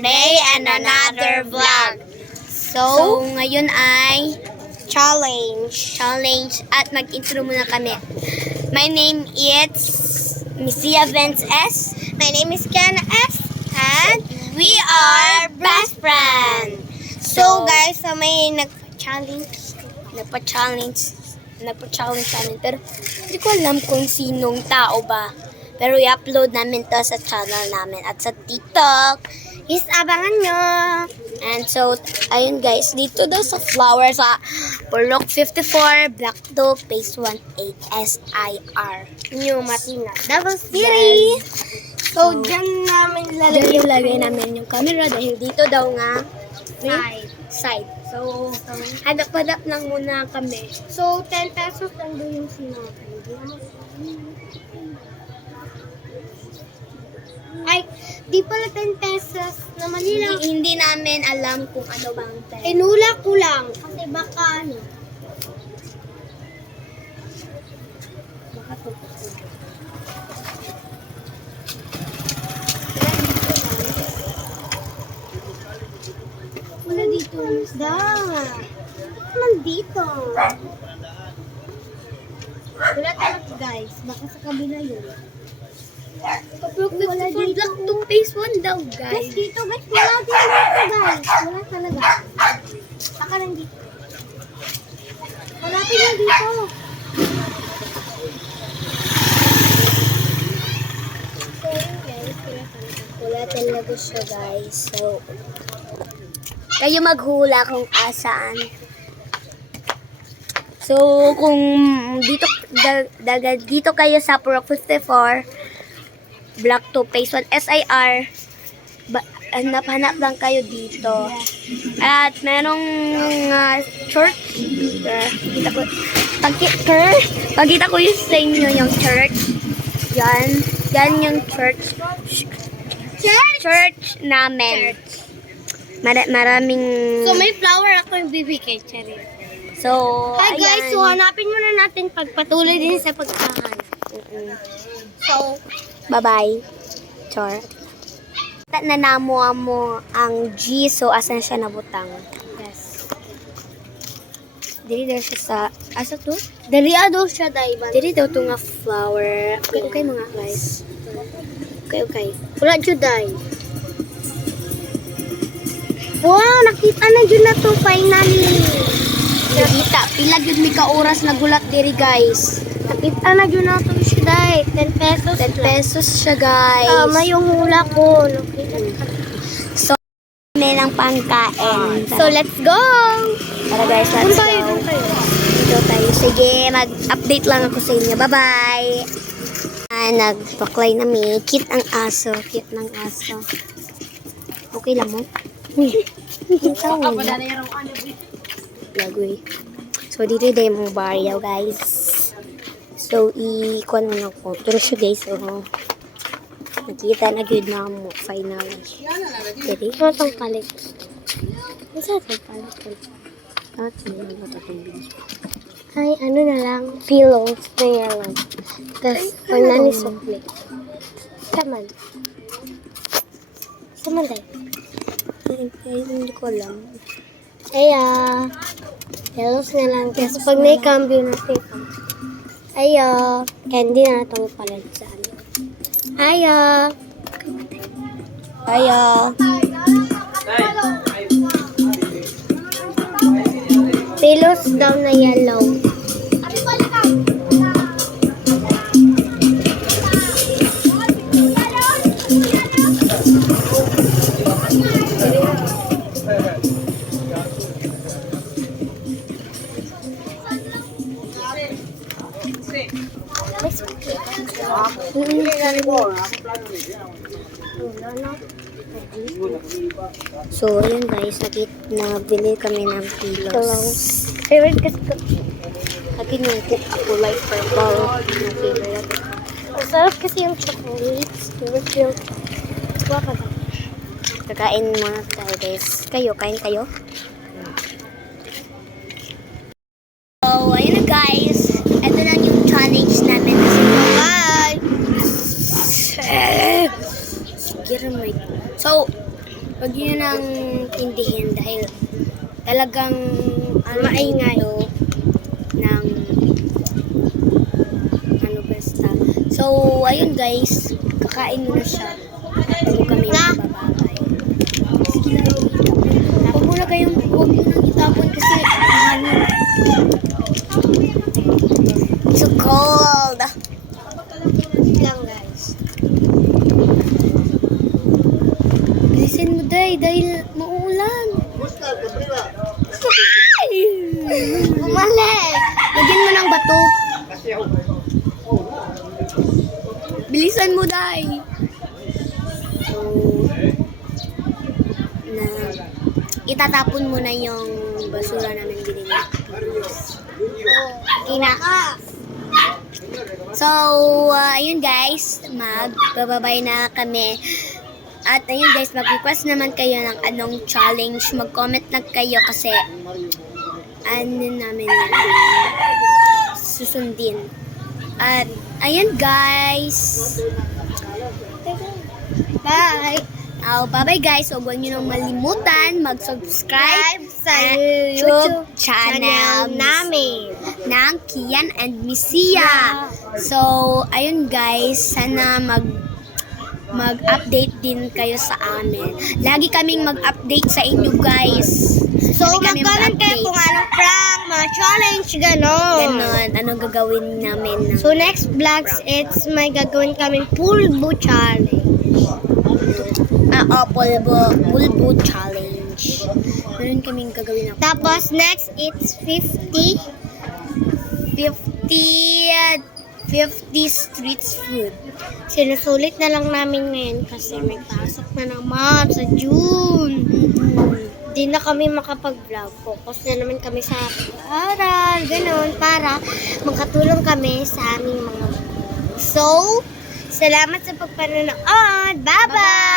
day and another vlog. So ngayon ay challenge at mag-intro muna kami. My name is Misia Vance S. My name is Kiana S. And we are best friends. So guys, may nagpa-challenge namin. Pero hindi ko alam kung sinong tao ba. Pero i-upload namin to sa channel namin at sa TikTok. Is abangan nyo. And so, ayun guys, dito daw sa flower sa Purok 54, Block 2, Phase 1, 8, SIR. New Matina, Double City. So, dyan namin lalagay namin yung camera dahil dito daw nga side. So, hadap-hadap lang muna kami. So, 10 pesos lang doon yung sinabi. Ay, di pala 10 pesos naman nila. Hindi namin alam kung ano bang 10. Inula ko lang. Kasi baka ano. Baka tutok. Wala dito. Isda. Nandito. Wala talaga guys. Baka sa kabila yun. Wala dito. Block 2, Phase 1 daw, guys. Dito, guys. Wala dito, guys. Wala talaga. Saka lang dito. Wala pila dito. So, guys. Wala talaga siya, guys. So, kayo maghula kung asaan. So, kung dito kayo sa Purok 54, Block 2, Phase 1, SIR. Hanap-hanap lang kayo dito. At merong church. Pagkita ko yung sa inyo yung church. Yan yung church. Church namin. Maraming... So, may flower ako yung bibigay, Cherry. So, hi guys, so hanapin muna natin pagpatuloy din sa pagkahan. So, bye-bye. Char. Nanamo mo ang G, so asan siya nabutang? Yes. Dili daw siya sa... Asa to? Dali daw siya, Daiban. Dili daw to nga flower. Okay mga guys. Okay. Wala dyan, Dai. Wow, nakita na dyan na to, finally. Nakita. Pila yun may ka-oras na gulat diri, guys. Nakita na dyan na to siya, Dai. 10 pesos. 10 pesos siya, guys. Tama yung hula ko. So, may ng pangkain. So, let's go! Tara guys, let's go. Dito tayo. Sige, mag-update lang ako sa inyo. Bye-bye! Nagpaklay na may. Cute ang aso. Cute ng aso. Okay lang mo? Hintaw mo. Lagoy. So, dito day mong barrio, guys. So, i-con mo na ko. Pero siya, guys, nakita na good na mo, finally. Dito, ito itong palit. Isa itong palit. Ay, ano na lang, pillows na yellow. Tapos, pag nanisukli. Saman. Saman tayo. Hindi ko alam. Aya. Pillows na lang. Kasi pag naikambyo natin. Aya. Candy na itong palit sa ano. Aya. Aya. Pillows daw na yellow. So, ayun guys, nabili kami ng pillows. Favorite kasi ko. Akin yung kulay purple. Yung favorite. Ang sarap kasi yung chocolates. Favorite yung... Waka ba? Kakain muna tayo guys. Kain kayo? So, ayun na guys. Ito na yung challenge namin. Bye! Sige, So, Huwag nyo nang tindihin dahil talagang maingay ng basta. So, ayun guys, kakain muna siya. Bago kami mababagay. Sige lang. Huwag mo nang itapon kasi mahal. So cold. Lang guys. Bilisin mo dahil mauulan. Bumalik. Lagyan mo ng bato. Bilisan mo dahil. So, itatapon mo na yung basura namin binili. Kinaka. So, ayun guys, magbababay na kami. At ayun guys, mag-request naman kayo ng anong challenge. Mag-comment na kayo kasi ano namin susundin. At ayun guys. Bye! Bye-bye guys. Huwag nyo nang malimutan mag-subscribe sa YouTube channel namin ng Kian and Misia. So, ayun guys. Sana mag-update din kayo sa amin. Lagi kaming mag-update sa inyo guys. So, mag-comment kayo kung anong prank, mga challenge, gano'n. Ganon. Anong gagawin namin. So, next vlogs, may gagawin kaming pulbo challenge. Pulbo challenge. Meron kaming gagawin ako. Tapos, next, it's 50 streets food. Sinusulit na lang namin ngayon kasi may pasok na naman sa June. Di na kami makapag-vlog. Focus na naman kami sa aral, gano'n, para makatulong kami sa aming mga vlog. So, salamat sa pagpanonood. Bye-bye!